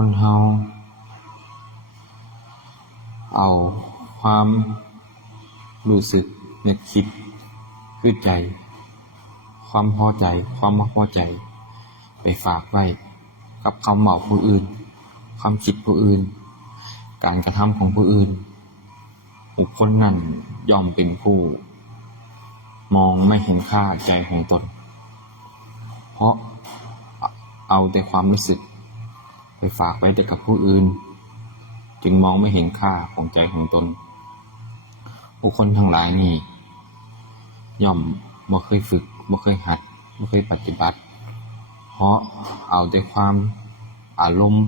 คนเฮาเอาความรู้สึกนึกคิดคือใจความพอใจความไม่พอใจไปฝากไว้กับคำบอกผู้อื่นความคิดผู้อื่นการกระทำของผู้อื่นบุคคลนั้นย่อมเป็นผู้มองไม่เห็นค่าใจของตนเพราะเอาแต่ความรู้สึกไปฝากไว้แต่กับผู้อื่นจึงมองไม่เห็นค่าของใจของตนบุคคลทั้งหลายนี้ย่อมบ่เคยฝึกบ่เคยหัดบ่เคยปฏิบัติเพราะเอาแต่ความอารมณ์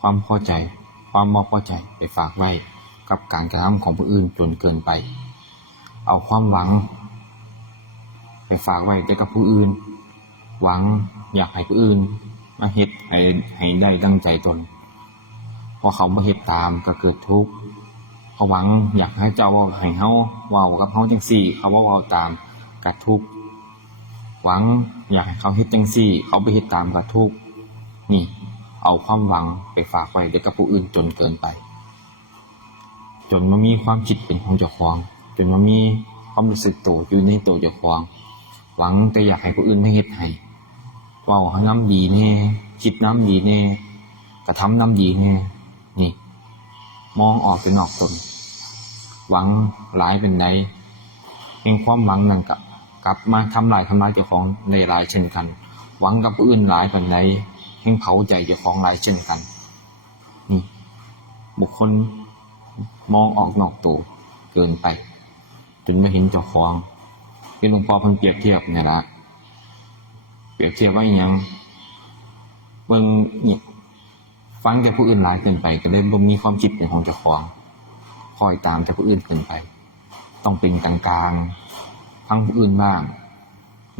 ความพอใจความไม่พอใจไปฝากไว้กับการกระทำของผู้อื่นจนเกินไปเอาความหวังไปฝากไว้แต่กับผู้อื่นหวังอยากให้ผู้อื่นมาเฮ็ดให้ได้ดังใจตนพอเขาบ่เฮ็ดตามก็เกิดทุกข์เขาหวังอยากให้เจ้าเว้าให้เฮาเว้ากับเฮาจังซี่เขาบ่เว้าตามก็ทุกข์หวังอยากให้เขาเฮ็ดจังซี่เขาบ่เฮ็ดตามก็ทุกข์นี่เอาความหวังไปฝากไว้แต่กับผู้อื่นจนเกินไปจนมันมีความคิดเป็นของเจ้าของจนมันมีความรู้สึกโตอยู่ในตัวเจ้าของหวังแต่อยากให้ผู้อื่นเฮ็ดให้เว้าน้ำดีแน่คิดน้ำดีแน่กระทำน้ำดีแน่นี่มองออกไปนอกตนหวังหลายเป็นใดเพียงความหวังนั่นกลับมาทำลายเจ้าของในหลายเช่นกันหวังกับผู้อื่นหลายเป็นใดเพียงเผาใจเจ้าของหลายเช่นกันนี่บุคคลมองออกนอกตัวเกินไปจนไม่เห็นเจ้าของที่หลวงพ่อเพิ่งเปรียบเทียบนี่ละเปรียบเทียบว่าอย่างเบิ่งนี่ฟังแต่ผู้อื่นหลายเกินไปก็เลยบ่มีความคิดเป็นของเจ้าของคอยตามแต่ผู้อื่นเกินไปต้องเป็นกลางๆทั้งผู้อื่นบ้าง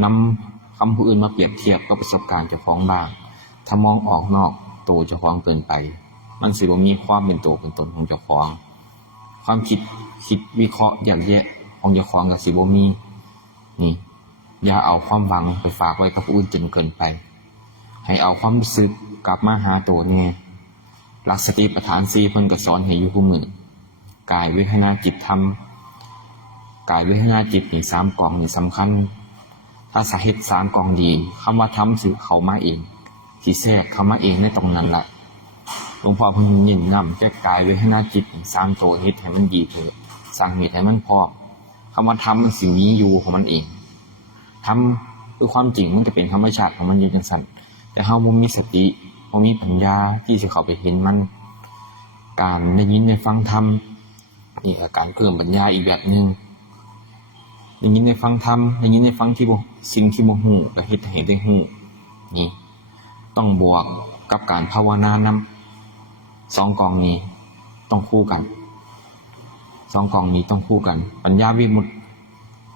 นำคำผู้อื่นมาเปรียบเทียบกับประสบการณ์เจ้าของบ้างถ้ามองออกนอกตัวเจ้าของเกินไปมันสิบ่มีความเป็นตัวเป็นตนของเจ้าของความคิดวิเคราะห์แยกแยะของเจ้าของก็สิบ่มีนี่อย่าเอาความหวังไปฝากไว้กับผู้อื่นจนเกินไปให้เอาความรู้สึกกลับมาหาตัวเนี่ยหลักสติปัฏฐาน4เพิ่นก็สอนให้อยู่คู่มือกายเวทนาจิตธรรมกายเวทนาจิตนี่3กองนี่สำคัญถ้าสาเหตุ3กองดีคำว่าธรรมสิเข้ามาเองสิแทรกเข้ามาเองในตรงนั้นล่ะหลวงพ่อเพิ่นยินนำแต่กายเวทนาจิต3ตัวนี้ให้มันดีเถิดสร้างเหตุให้มันพอคำว่าธรรมมันสิมีอยู่ของมันเองธรรมคือความจริงมันก็เป็นธรรมชาติของมันอยู่จังซั่นแต่เฮาบ่มีสติบ่มีปัญญาที่สิเข้าไปเห็นมันการได้ยินได้ฟังธรรมนี่คือการเพิ่มปัญญาอีกแบบนึงได้ยินได้ฟังธรรมได้ยินได้ฟังที่บ่สิ่งที่บ่ฮู้ก็เฮ็ดให้ได้ฮู้นี่ต้องบวกกับการภาวนานำ2กองนี้ต้องคู่กัน2กองนี้ต้องคู่กันปัญญาวิมุตติ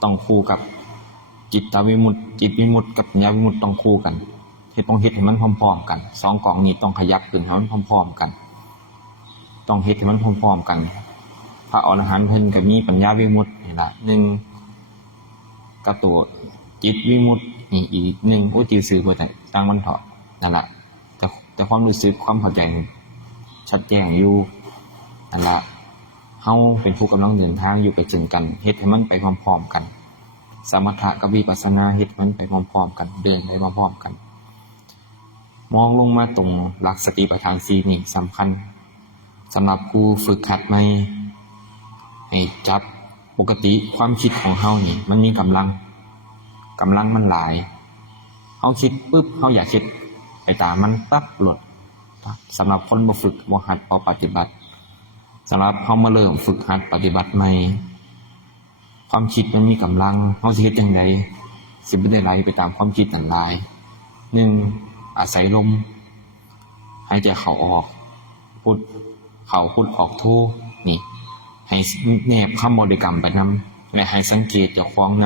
ต้องคู่กับจิตตวิมุตติจิตวิมุตติกับปัญญาวิมุตติต้องคู่กันต้องเฮ็ดให้มันพร้อมๆกัน2กองนี้ต้องขยับขึ้นให้มันพร้อมๆกันต้องเฮ็ดให้มันพร้อมๆกันพระอรหันต์เพิ่นก็มีปัญญาวิมุตตินี่ล่ะ1กับตัวจิตวิมุตตินี่อีก1จิตสื่อบ่ตั้งมันเถาะนั่นล่ะแต่ความรู้สึกความเข้าใจชัดแจ้งอยู่นั่นล่ะเฮาเป็นผู้กำลังเดินทางอยู่ไปเจอกันเฮ็ดให้มันไปพร้อมๆกันสมถะกับวิปัสสนาเฮ็ดมันไปพร้อมๆกันเดินไปพร้อมๆกันมองลงมาตรงหลักสติปัฏฐาน4นี่สำคัญสำหรับผู้ฝึกหัดใหม่ให้จับปกติความคิดของเฮานี่มันมีกำลังมันหลายเฮาคิดปึ๊บเฮาอยากคิดไปตามมันปั๊บหลุดสำหรับคนบ่ฝึกบ่หัดบ่ปฏิบัติสำหรับเฮามาเริ่มฝึกหัดปฏิบัติใหม่ความคิดมันมีกำลังเฮาสิเฮ็ดจังได๋สิบ่ได้ไหลไปตามความคิดนั้นหลาย1อาศัยลมหายใจเข้าออกพุทเข้าพุทออกโทนี่ให้แนบคำบริกรรมไปนำและให้สังเกตเจ้าของน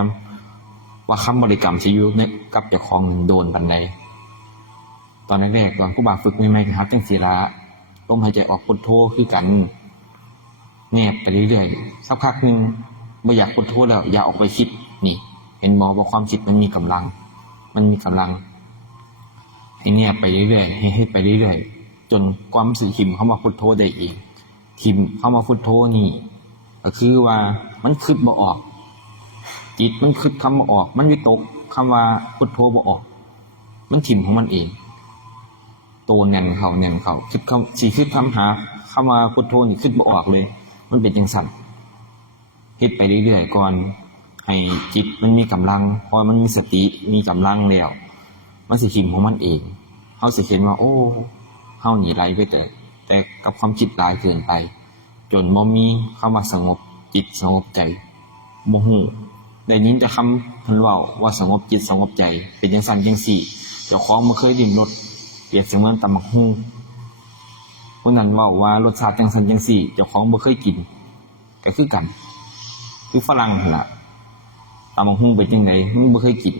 ำว่าคำบริกรรมสิอยู่กับเจ้าของโดนปานใดตอนแรกๆตอนครูบาฝึกใหม่ๆครับจังซี่ล่ะลมหายใจออกพุทโธคือกันแนบไปเรื่อยๆสักพักนึงบ่อยากพุทโธแล้วอย่าออกไปคิดนี่เห็นบ่ว่าความคิดมันมีกำลังให้แนบไปเรื่อยๆให้เฮ็ดไปเรื่อย จนความสิทิมเข้ามาพุทโธได้เองทิมเข้ามาพุทโธนี่ก็คือว่ามันคิดบ่ออกจิตมันคิดคำบ่ออกมันวิตกคำว่าพุทโธบ่ออกมันทิมของมันเองโตแน่นเขาคิดคำสิคิดคำหาคำว่าพุทโธนี่คิดบ่ออกเลยมันเป็นจังสั่นเฮ็ดไปเรื่อยๆก่อนให้จิตมันมีกำลังพอมันมีสติมีกำลังแล้วมันสิทิมของมันเองเฮาสิเห็นว่าโอ้เฮานี่ไหลไปแต่กับความคิดหลายเกินไปจนบ่มีคำว่าสงบจิตสงบใจบ่ฮู้ได้ยินแต่คำเพิ่นเว้าว่าสงบจิตสงบใจเป็นจังซั่นจังซี่เจ้าของบ่เคยลิ้มรสเปรียบเสมือนตำบักหุ่งผู้นั้นเว้าว่ารสชาติจังซั่นจังซี่เจ้าของบ่เคยกินก็คือกันคือฝรั่งนั่นล่ะตำบักหุ่งเป็นจังไดมึงบ่เคยกิน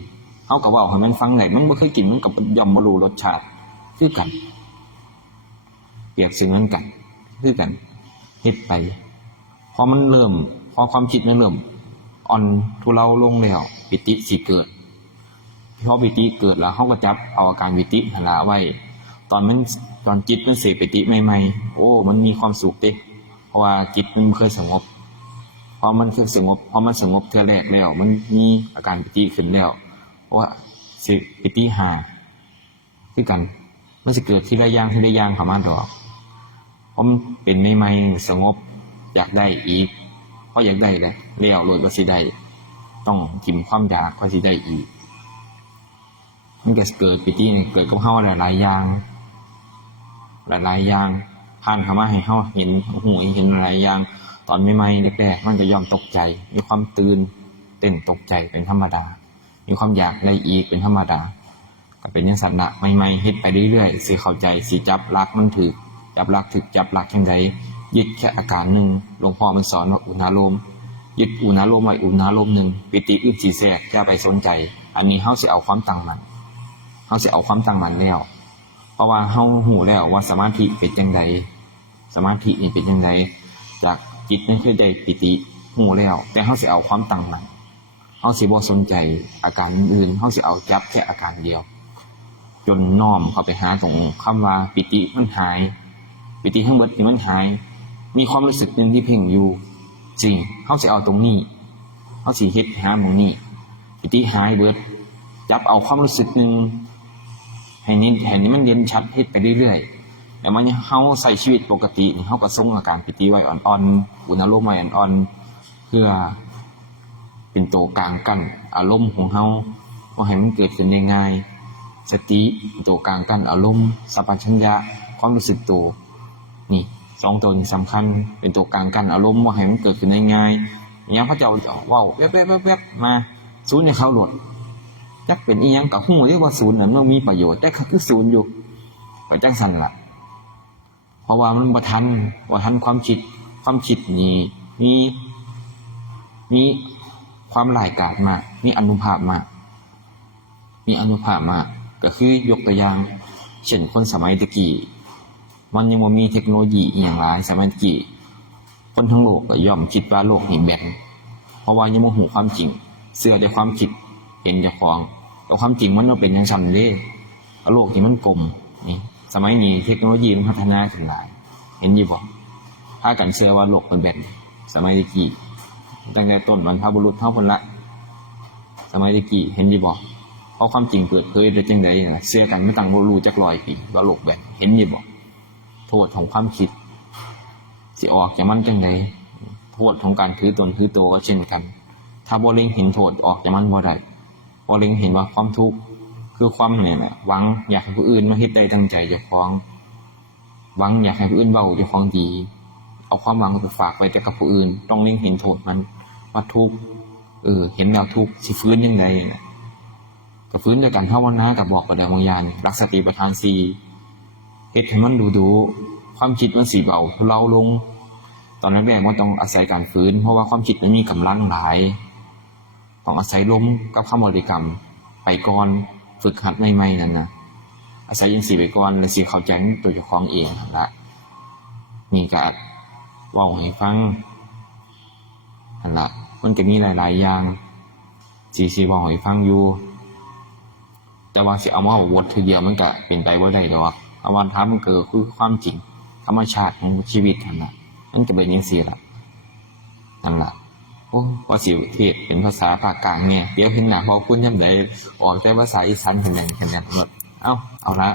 เฮาก็เว้าให้มันฟังได้มึงบ่เคยกินมึงก็ย่อมบ่รู้รสชาติคือกันเปรียบเสมือนกันคือกันเฮ็ดไปพอความคิดมันเริ่มอ่อนทุเลาลงแล้วปิติสิเกิดพอปิติเกิดแล้วเฮาก็จับเอาอาการปิติหั่นล่ะไว้ตอนจิตมันเสพปิติใหม่ๆโอ้มันมีความสุขเด้เพราะว่าจิตมันเคยสงบพอมันสงบเทื่อแรกแล้วมันมีอาการปิติขึ้นแล้วเพราะว่าเสพปิติหาคือกันมันสิเกิดทีละอย่างเข้ามาดอกเพราะมันเป็นใหม่ๆสงบอยากได้อีกเพราะอยากได้แหละแล้วโลดก็สิได้ต้องกินความอยากก็สิได้อีกมันก็เกิดปิตินี่เกิดกับเฮาหลายๆอย่างผ่านเข้ามาให้เฮาเห็นหูเห็นหลายอย่างตอนใหม่ๆแรกๆมันจะยอมตกใจมีความตื่นเต้นตกใจเป็นธรรมดามีความอยากได้อีกเป็นธรรมดาก็เป็นจังซั่นน่ะใหม่ๆเฮ็ดไปเรื่อยๆสิเข้าใจสิจับหลักมันถูกจับหลักจังไดยึดแค่อาการนึงหลวงพ่อมันสอนว่าอุณาโลมยึดอุณาโลมไว้อุณาโลมนึงปิติอื่นสิแทรกอย่าไปสนใจอันนี้เฮาสิเอาความตั้งมั่นแล้วเพราะว่าเฮาฮู้แล้วว่าสมาธิเป็นจังไดสมาธินี่เป็นจังไดจากจิตนั้นคือได้ปิติฮู้แล้วแต่เฮาสิเอาความตั้งมั่นเฮาสิบ่สนใจอาการอื่นเฮาสิเอาจับแค่อาการเดียวจนน้อมเข้าไปหาตรงคำว่าปิติมันหายปิติทั้งหมดนี่มันหายมีความรู้สึกนึงที่เพ่งอยู่จริงเฮาสิเอาตรงนี้เฮาสิเฮ็ดหาหม้องนี้ปิติหายเบิดจับเอาความรู้สึกนึงให้นี่มันเด่นชัดเฮ็ดไปเรื่อยๆแล้วมันเฮาใช้ชีวิตปกตินี่เฮาก็ทรงอาการปิติไว้อ่อนๆอุณหภูมิไว้อ่อนๆเพื่อเป็นตัวกลางกั้นอารมณ์ของเฮาบ่ให้มันเกิดขึ้นได้ง่ายสติตัวกลางกั้นอารมณ์สัมปชัญญะความรู้สึกตัวนี่สองตัวนี้สำคัญเป็นตัวกลางกั้นอารมณ์บ่ให้มันเกิดขึ้นได้ง่ายอย่างพระเจ้าเว้าแวบๆมาศูนย์ให้เขาหลดจักเป็นอีหยังก็ฮู้ได้ว่าศูนย์นั้นมันมีประโยชน์แต่คือศูนย์อยู่ก็จังซั่นล่ะเพราะว่ามันบ่ทันความคิดนี่มีความหลายกาจมากมีอานุภาพมากก็คือยกตัวอย่างเช่นคนสมัยตะกี้มันยังบ่มีเทคโนโลยีอีหยังหลายสมัยตะกี้คนทั้งโลกก็ย่อมคิดว่าโลกนี่แบนเพราะว่ายังบ่ฮู้ความจริงเชื่อในความคิดเห็นเจ้าของแต่ความจริงมันบ่เป็นจังซั่นเด้โลกนี่มันกลมนี่สมัยนี้เทคโนโลยีมันพัฒนาขึ้นหลายเห็นอยู่บ่พากันเชื่อว่าโลกมันแบนสมัยตะกี้ตั้งแต่ต้นบรรพบุรุษเฮาพุ่นละสมัยตะกี้เห็นอยู่บ่เพราะความจริงเปิดเผยโดยจังได๋เชื่อกันมาตั้งบ่รู้จัก100 ปีว่าโลกแบนเห็นอยู่บ่โทษของความคิดสิออกจากมันจังได๋โทษของการถือตนถือตัวก็เช่นกันถ้าบ่เล็งเห็นโทษออกจากมันบ่ได้บ่เล็งเห็นว่าความทุกข์คือความเนี่ยแหละหวังอยากให้ผู้อื่นมาเฮ็ดได้ดังใจเจ้าของหวังอยากให้ผู้อื่นเว้าเจ้าของดีเอาความหวังไปฝากไว้แต่กับผู้อื่นต้องเล็งเห็นโทษมันว่าทุกข์เห็นแล้วทุกข์สิฟื้นจังได๋ก็ฟื้นด้วยการภาวนากับบอกกับบางอย่างรักสติปัฏฐาน4เฮ็ดให้มันดูความคิดมันสิเบาทุเลาลงตอนแรกๆมันต้องอาศัยการฝืนเพราะว่าความคิดมันมีกำลังหลายต้องอาศัยลมกับคำบริกรรมไปก่อนฝึกหัดใหม่ๆนั่นนะอาศัยจังซี่ไปก่อนแล้วสิเข้าใจตัวเจ้าของเองนั่นล่ะนี่ก็เว้าให้ฟังนั่นล่ะมันก็มีหลายๆอย่างสิเว้าให้ฟังอยู่แต่ว่าสิเอามาเว้าทีเดียวมันก็เป็นไปบ่ได้ดอก ตะวันธรรมมันก็คือความจริงธรรมชาติของชีวิตนั่นล่ะมันจะเป็นจังซี่ล่ะนั่นล่ะโอ้พอสิเทศเป็นภาษาภาคกลางเนี่ยเดี๋ยวเห็นหน้าพอคุณยามใดออกแต่ภาษาอีสานแข็งๆหมดเอาละ